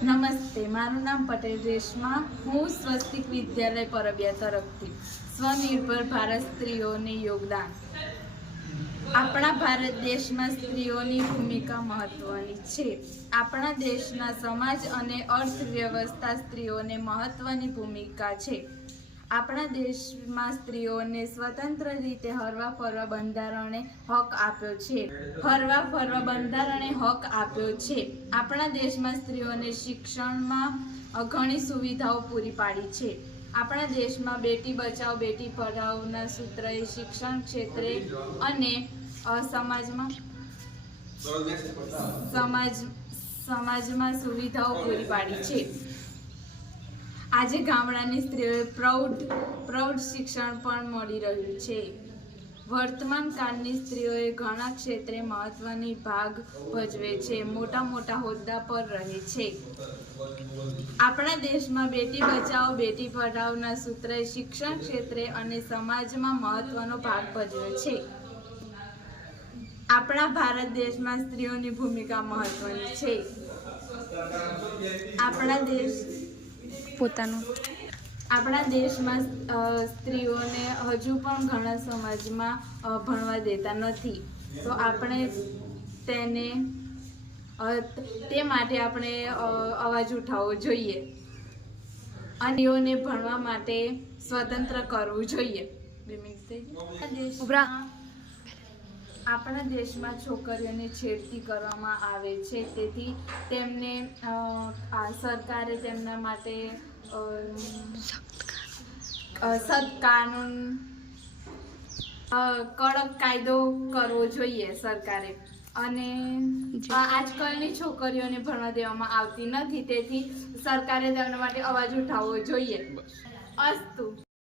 નમસ્તે, મારું નામ પટેલ રેશમા. હું સ્વસ્તિક વિદ્યાલય પરબિયા તરફથી સ્વનિર્ભર ભારત સ્ત્રીઓને યોગદાન. આપણા ભારત દેશમાં સ્ત્રીઓની ભૂમિકા મહત્વની છે. આપણા દેશના સમાજ અને અર્થવ્યવસ્થા સ્ત્રીઓને મહત્વની ભૂમિકા છે. આપણા દેશમાં સ્ત્રીઓને સ્વતંત્ર રીતે હરવા ફરવા બંધારણે હક આપ્યો છે. આપણા દેશમાં સ્ત્રીઓને શિક્ષણમાં ઘણી સુવિધાઓ પૂરી પાડી છે. આપણા દેશમાં બેટી બચાવો બેટી પઢાઓના સૂત્રએ શિક્ષણ ક્ષેત્રે અને સમાજમાં સુવિધાઓ પૂરી પાડી છે. આજે ગામડાની સ્ત્રીઓએ પ્રૌઢ શિક્ષણ પણ મળી રહ્યું છે. વર્તમાન કાળની સ્ત્રીઓએ ઘણા ક્ષેત્રે મહત્વની ભાગ ભજવે છે. મોટા હોદ્દા પર રહે છે. આપણા દેશમાં બેટી બચાવો બેટી પઢાઓના સૂત્રએ શિક્ષણ ક્ષેત્રે અને સમાજમાં મહત્વનો ભાગ ભજવે છે. આપણા ભારત દેશમાં સ્ત્રીઓની ભૂમિકા મહત્વની છે. આપણા દેશમાં સ્ત્રીઓને હજુ પણ ઘણા સમાજમાં ભણવા દેતા નથી. તો આપણે તે માટે આપણે અવાજ ઉઠાવવો જોઈએ અને સ્ત્રીઓને ભણવા માટે સ્વતંત્ર કરવું જોઈએ. આપણા દેશમાં છોકરીઓને છેડતી કરવામાં આવે છે. તેથી તેમને સરકારે તેમના માટે સખ્ત કાનૂન કડક કાયદો કરવો જોઈએ સરકારે. અને આજકાલની છોકરીઓને ભણવા દેવામાં આવતી નથી. તેથી સરકારે તેમના માટે અવાજ ઉઠાવવો જોઈએ. અસ્તુ.